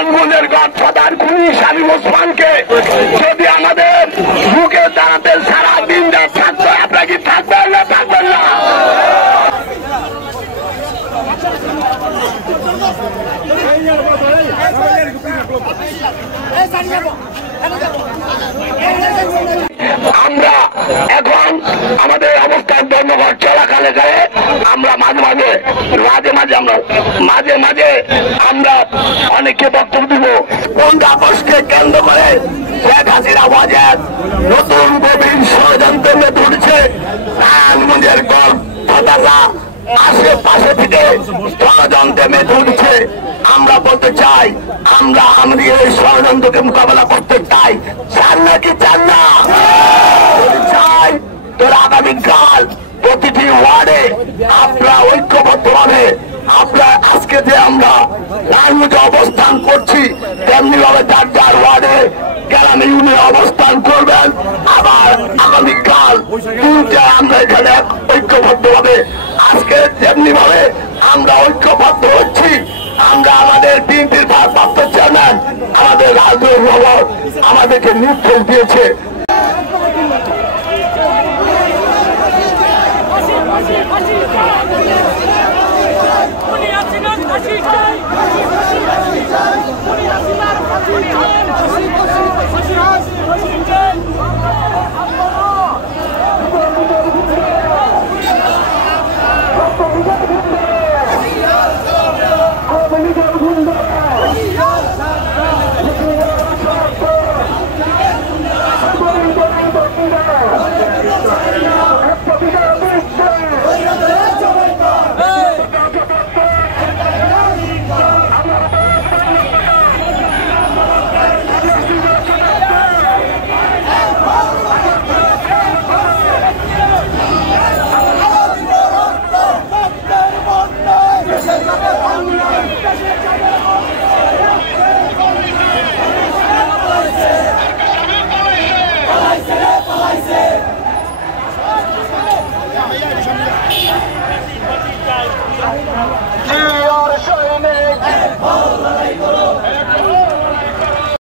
নারায়ণগঞ্জের গডফাদার খুনি শামীম ওসমানকে যদি আমাদের বুকে দাঁড়াতে সারাদিন রাত থাকতে আপনারা কি থাকবেন না থাকবেন না? আমরা এখন আমাদের অবস্থান ধর্মঘট চলাকালে আমরা মাঝে মাঝে আমরা অনেককে বক্তব্য দিব। 15 আগস্টকে কেন্দ্র করে শেখ হাসিনা ওয়াজেদ নতুন গভীর ষড়যন্ত্র মেতে উঠেছে। নারায়ণগঞ্জের গডফাদাররা আশেপাশে থেকে ষড়যন্ত্রে মেতে উঠেছে। আমরা বলতে চাই, আমরা আমাদের এই ষড়যন্ত্রকে মোকাবেলা করতে চাই। চান নাকি চান না? চাই তোর আগামীকাল প্রতিটি ওয়ার্ডে আপনারা ঐক্যবদ্ধভাবে আপনার আজকে যে আমরা নারায়ণগঞ্জে অবস্থান করছি তেমনি ভাবে যার যার ওয়ার্ডে গ্রামে ইউনিয়নে অবস্থান করবেন। আবার আগামীকাল তিনটা আমরা এখানে ঐক্যবদ্ধভাবে আজকে যেমনি ভাবে আমরা ঐক্যবদ্ধ হচ্ছি। আমরা আমাদের বিএনপির ভারপ্রাপ্ত চেয়ারম্যান আমাদের রাজনৈতিক ভবন আমাদেরকে নির্দেশ দিয়েছে। ফাঁসি